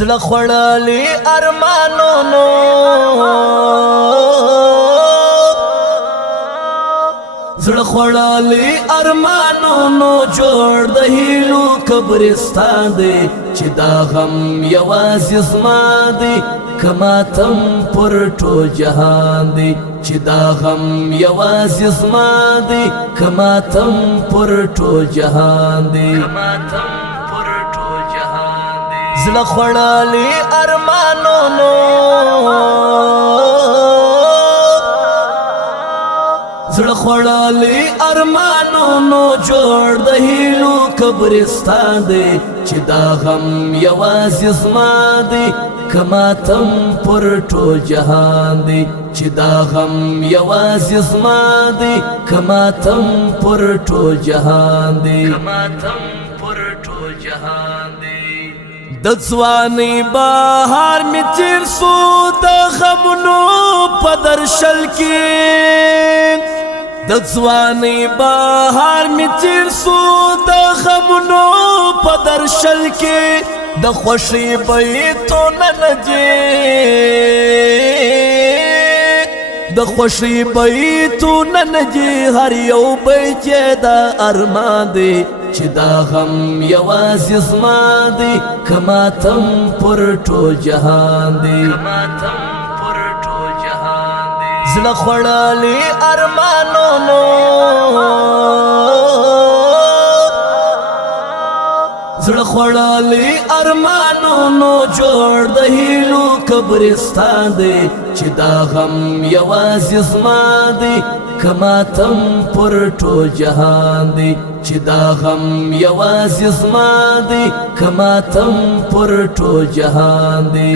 زړه خوړلي ارمانونو زړه خوړلي ارمانونو جوړ د هیلو قبرستان دی چې دا غم یوازې زما دی که ماتم پر ټول جهان دی چې دا غم یوازې زما دی که ماتم پر ټول جهان دی زړه خوړلي ارمانونو زړه خوړلي ارمانونو جوړ د هیلو قبرستان دی چې دا غم یوازې زما دی که ماتم پر ټول جهان دی چې دا غم یوازې زما دی که ماتم پر ټول جهان دی د ځوانۍ بهار مې تېر سو د غمونو په درشل کې د ځوانۍ بهار مې تېر سو د غمونو په درشل کې د خوښۍ بیتونه نجې د خوښۍ بیتونه نجې هر یو بیت یې د ارمان دی چې دا غم یوازې زما دی که ماتم پر ټول جهان دی زړه خوړلي ارمانونو زړه خوړلي ارمانونو جوړ د هیلو قبرستان دی چې دا غم یوازې زما دی که ماتم پر ټول جهان دی چې دا غم یوازې زما دی که ماتم پر ټول جهان دی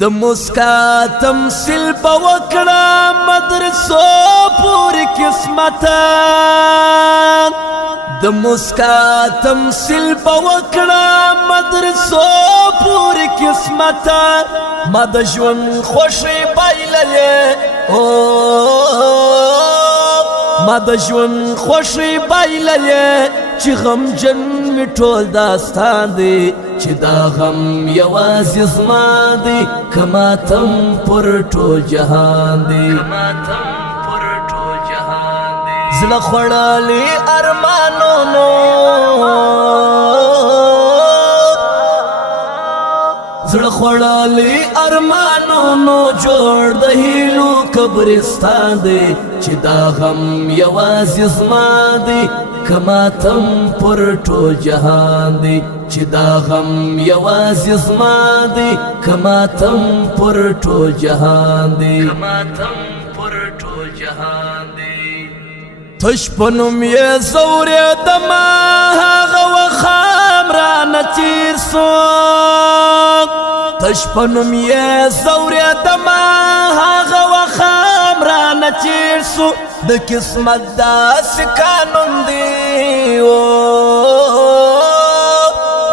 د مسکا تمثیل به وکړه مدرسو پورې قسمته د مسکا تمثیل به وکړه مدرسو پورې قسمته ما د ژوند خوښۍ بایللې ما د ژوند خوښۍ بایللې چې غمجن مې ټول داستان دی چې دا غم یوازې زما دی که ماتم پر ټول جهان دی زړه خوړلي ارمانونو زړه خوړلي ارمانونو جوړ د هیلو قبرستان دی چې دا غم یوازې زما دی که ماتم پر ټول جهان دی چې دا غم یوازې زما دی که ماتم پر ټول جهان دی تش په نوم یې ځورېدمه هغه وخت رانه تېر سو تش په نوم یې ځورېدمه هغه وخت رانه تېر سو د قسمت داسې قانون دی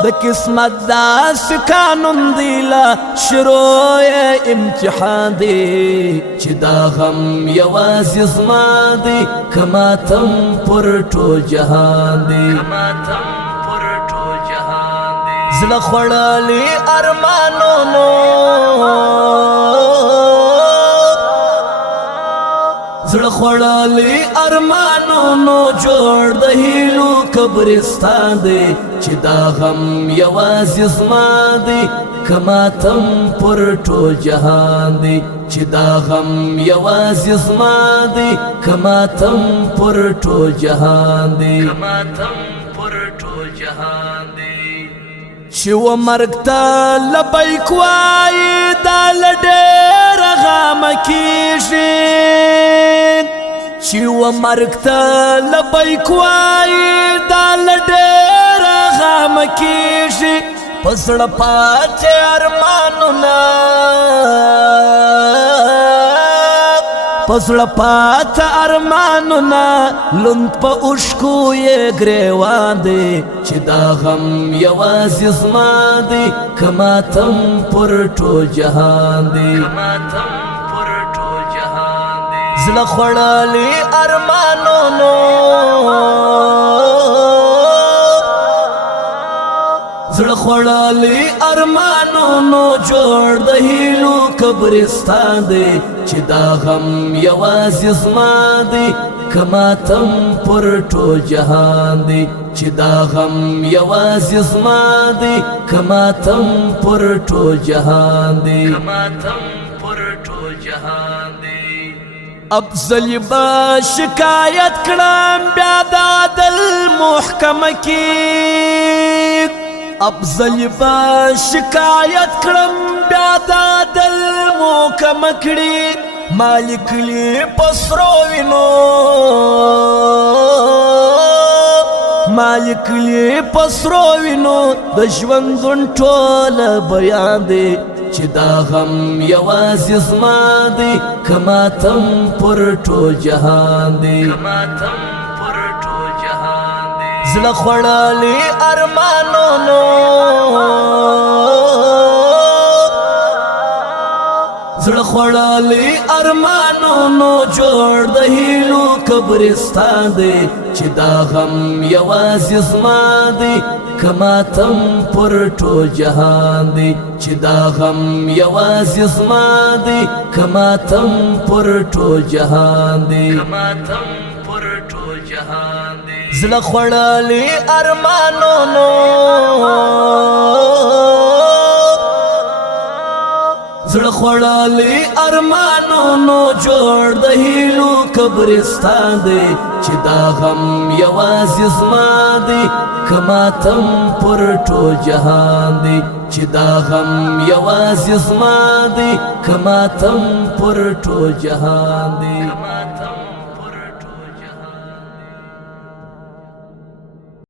د قسمت داسې قانون دی لا شروع امتحان دی چې دا غم یوازې زما دی که ماتم پر ټول جهان دی زړه خوړلي ارمانونو زړه خوړلي ارمانونو جوړ د هیلو قبرستان دی چې دا غم یوازې زما دی که ماتم پر ټول جهان دی چې دا غم یوازې زما دی که ماتم پر ټول جهان دی چې و مرګ ته لبیک وایي دا له ډېره غمه کېږي چې و مرګ ته لبیک وایي دا له ډېره غمه کېږي په زړه پاتې ارمانونه په زړه پاته ارمانونه لوند په اوښکو یې ګرېوان دی چې دا غم یوازې زما دی که ماتم پر ټول جهان دی زړه خوړلي ارمانونو زړه خوړلی ارمانونو جوړ د هیلو قبرستان دی چې دا غم یوازې زما دی که ماتم پر ټول جهان دی چې دا غم یوازې زما دی که ماتم پر ټول جهان دی افضل با شکایت کړم بیا د عدل محکمه کې افضل با شکایت کړم بیا د عدل محکمه کړي مالک لی پسرو وینو مالک لی پسرو وینو د ژوندون ټوله بیان دی چې دا غم یوازې زما دی که ماتم پر ټول جهان دی زړه خوړلی ارمانونو زړه خوړلی ارمانونو جوړ د هیلو قبرستان دی چې دا غم یوازې زما دی که ماتم پر ټول جهان دی چې دا غم یوازې زما دی که ماتم پر ټول جهان دی زړه خوړلی ارمانونو زړه خوړلی ارمانونو جوړ د هیلو قبرستان دی چې دا غم یوازې زما دی که ماتم پر ټول جهان دی چې دا غم یوازې زما دی که ماتم پر ټول جهان دی